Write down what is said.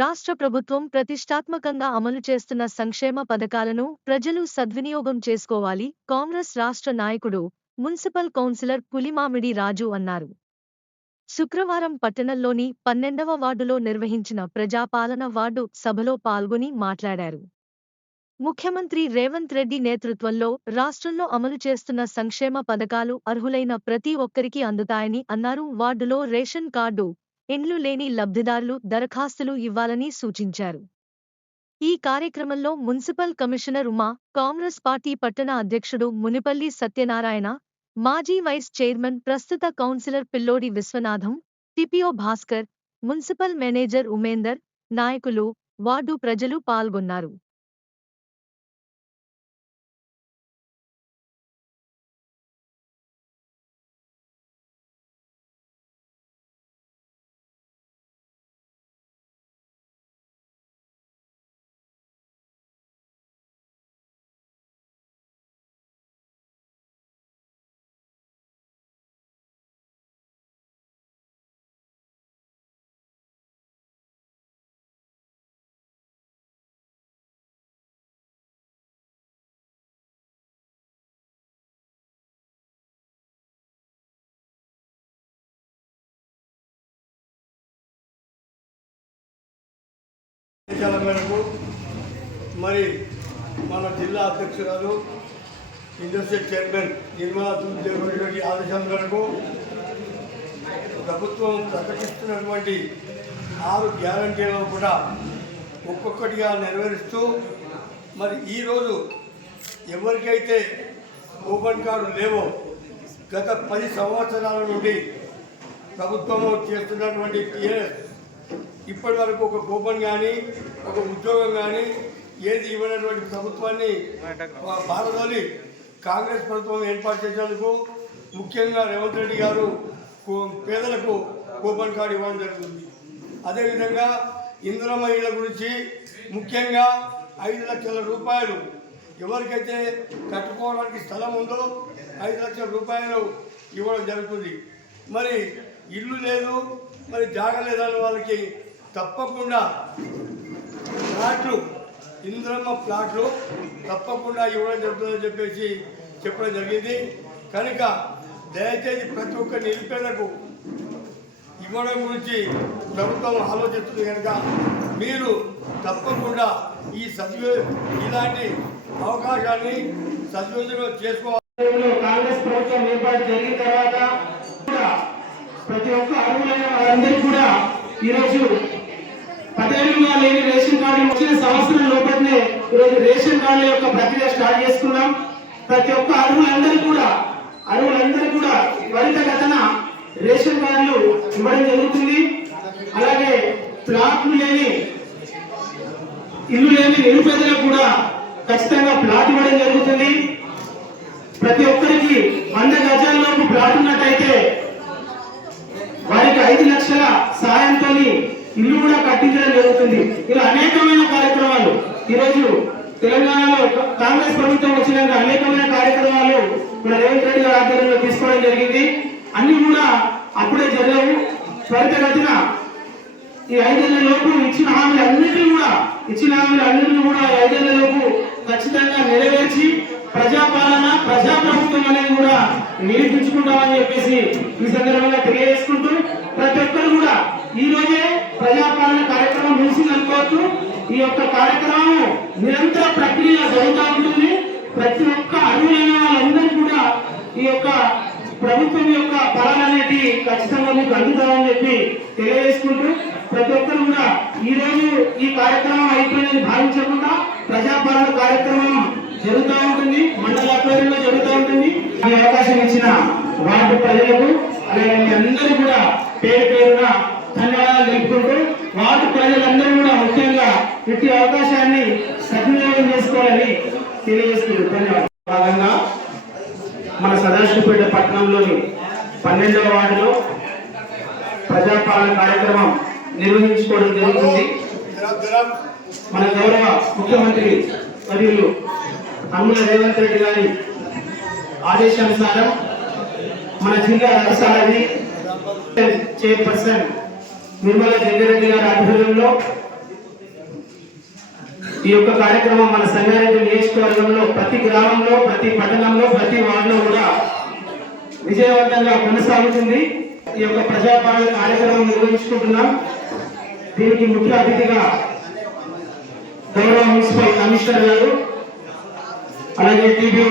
రాష్ట్ర ప్రభుత్వం ప్రతిష్టాత్మకంగా అమలు చేస్తున్న సంక్షేమ పథకాలను ప్రజలు సద్వినియోగం చేసుకోవాలి కాంగ్రెస్ రాష్ట్ర నాయకుడు మున్సిపల్ కౌన్సిలర్ పులిమామిడి రాజు అన్నారు. శుక్రవారం పట్టణంలోని పన్నెండవ వార్డులో నిర్వహించిన ప్రజాపాలన వార్డు సభలో పాల్గొని మాట్లాడారు. ముఖ్యమంత్రి రేవంత్ రెడ్డి నేతృత్వంలో రాష్ట్రంలో అమలు చేస్తున్న సంక్షేమ పథకాలు అర్హులైన ప్రతి ఒక్కరికి అందుతాయని అన్నారు. వార్డులో రేషన్ కార్డు ఇండ్లు లేని లబ్ధిదారులు దరఖాస్తులు ఇవ్వాలని సూచించారు. ఈ కార్యక్రమంలో municipal commissioner Uma Congress party పట్టణ అధ్యక్షుడు మునిపల్లి సత్యనారాయణ మాజీ వైస్ చైర్మన్ ప్రస్తుత councillor Pillodi Viswanatham TPO Bhaskar municipal manager Umender నాయకులు వార్డు ప్రజలు పాల్గొన్నారు. ఆదేశాల మేరకు మరి మన జిల్లా అధ్యక్షురాలు ఇండస్ట్రీ చైర్మన్ నిర్మలా తులసిదేవి ఆదేశాల మేరకు ప్రభుత్వం ప్రకటిస్తున్నటువంటి ఆరు గ్యారంటీలను కూడా ఒక్కొక్కటిగా నెరవేరుస్తూ మరి ఈరోజు ఎవరికైతే ఓపెన్ కార్డు లేవో గత పది సంవత్సరాల నుండి ప్రభుత్వం చేస్తున్నటువంటి టీఎస్ ఇప్పటి వరకు ఒక కూపన్ కానీ ఒక ఉద్యోగం కానీ ఏది ఇవ్వనటువంటి ప్రభుత్వాన్ని భారతోని కాంగ్రెస్ ప్రభుత్వం ఏర్పాటు చేసేందుకు ముఖ్యంగా రేవంత్ రెడ్డి గారు పేదలకు కూపన్ కార్డు ఇవ్వడం జరుగుతుంది. అదేవిధంగా ఇంధన మహిళల గురించి ముఖ్యంగా ఐదు లక్షల రూపాయలు ఎవరికైతే కట్టుకోవడానికి స్థలం ఉందో ఐదు లక్షల రూపాయలు ఇవ్వడం జరుగుతుంది. మరి ఇల్లు లేదు మరి జాగ లేదని వాళ్ళకి తప్పకుండా ప్లాట్లు ఇంద్రమ్మ ప్లాట్లు తప్పకుండా ఇవ్వడం జరుగుతుందని చెప్పేసి చెప్పడం జరిగింది. కనుక దయచేసి ప్రతి ఒక్క నిరుపేదకు ఇవ్వడం గురించి ప్రభుత్వం ఆలోచిస్తుంది కనుక మీరు తప్పకుండా ఈ సద్వి ఇలాంటి అవకాశాన్ని సద్వినియోగం చేసుకోవాలి. కాంగ్రెస్ ప్రభుత్వం ఏర్పాటు జరిగిన తర్వాత ప్రతి ఒక్క అర్హులైన వారందరికీ కూడా ఈరోజు పదేళ్ళుగా లేని రేషన్ కార్డులు వచ్చిన సంవత్సరం లోపలనే ఈరోజు రేషన్ కార్డుల యొక్క ప్రక్రియ స్టార్ట్ చేసుకున్నాం. ప్రతి ఒక్క అరువులందరూ కూడా అరువులందరూ కూడా త్వరితగతన రేషన్ కార్డులు ఇవ్వడం జరుగుతుంది. అలాగే ప్లాట్లు లేని ఇల్లు లేని నిరుపేదలకు కూడా ఖచ్చితంగా ప్లాట్ ఇవ్వడం జరుగుతుంది. ప్రతి ఒక్కరికి వంద గజాల్లోపు ప్లాట్ ఉన్నట్టయితే వారికి ఐదు లక్షల సాయంతో ఇల్లు కూడా కట్టించడం జరుగుతుంది. ఇలా అనేకమైన కార్యక్రమాలు. ఈరోజు తెలంగాణలో కాంగ్రెస్ ప్రభుత్వం వచ్చినాక అనేకమైన కార్యక్రమాలు మన రేవంత్ రెడ్డి గారి ఆధ్వర్యంలో తీసుకోవడం జరిగింది. అన్ని కూడా అప్పుడే జరగవు త్వరితగతిన ఈ ఐదేళ్ళ లోపు ఇచ్చిన హామీలు అన్నింటినీ కూడా ఇచ్చిన హామీలు అన్నింటినీ కూడా ఈ ఐదేళ్ళ లోపు ఖచ్చితంగా నెరవేర్చి ప్రజాపాలన ప్రజాప్రభుత్వం అనేది కూడా నిరూపించుకుంటామని చెప్పేసి ఈ సందర్భంగా తెలియజేసుకుంటూ ప్రతి ఒక్కరు కూడా ఈ రోజే ప్రజాపాలన కార్యక్రమం అనుకోవచ్చు ఈ యొక్క కార్యక్రమం నిరంతర ప్రక్రియ జరుగుతూ ఉంటుంది. ప్రతి ఒక్క అర్హులైన వాళ్ళందరూ కూడా ఈ యొక్క ప్రభుత్వం యొక్క ఫలాలు అనేది ఖచ్చితంగా మీకు అందుతామని చెప్పి తెలియజేసుకుంటూ ప్రతి ఒక్కరు కూడా ఈ రోజు ఈ కార్యక్రమం అయిపోయిందని భావించకుండా ప్రజాపాలన కార్యక్రమం జరుగుతూ ఉంటుంది. మండల ఆధ్వర్యంలో జరుగుతూ ఉంటుంది. ఈ అవకాశం ఇచ్చిన వార్డు ప్రజలకు అలాగే అందరూ కూడా పేరు పేరున ధన్యవాదాలు తెలుపుకుంటూ వార్డు ప్రజలందరూ కూడా ముఖ్యంగా ఇట్టి అవకాశాన్ని సద్వినియోగం చేసుకోవాలని తెలియజేస్తున్నారు. ధన్యవాదాలు. భాగంగా మన సదాశివపేట పట్టణంలోని పన్నెండవ వార్డులో ప్రజాపాలన కార్యక్రమం నిర్వహించుకోవడం జరుగుతుంది. మన గౌరవ ముఖ్యమంత్రి మరియు అమ్ముల రేవంత్ రెడ్డి గారి ఆదేశానుసారం మన జిల్లా రథసారథి చైర్పర్సన్ నిర్మల జగ్గారెడ్డి గారి ఆధ్వర్యంలో ఈ యొక్క కార్యక్రమం మన సంగారెడ్డి నియోజకవర్గంలో ప్రతి గ్రామంలో ప్రతి పట్టణంలో ప్రతి వార్డులో కూడా విజయవంతంగా కొనసాగుతుంది. ఈ యొక్క ప్రజాపాలన కార్యక్రమం నిర్వహించుకుంటున్నాం. దీనికి ముఖ్య అతిథిగా గౌరవ మున్సిపల్ కమిషనర్ గారు అలాగే టీబీ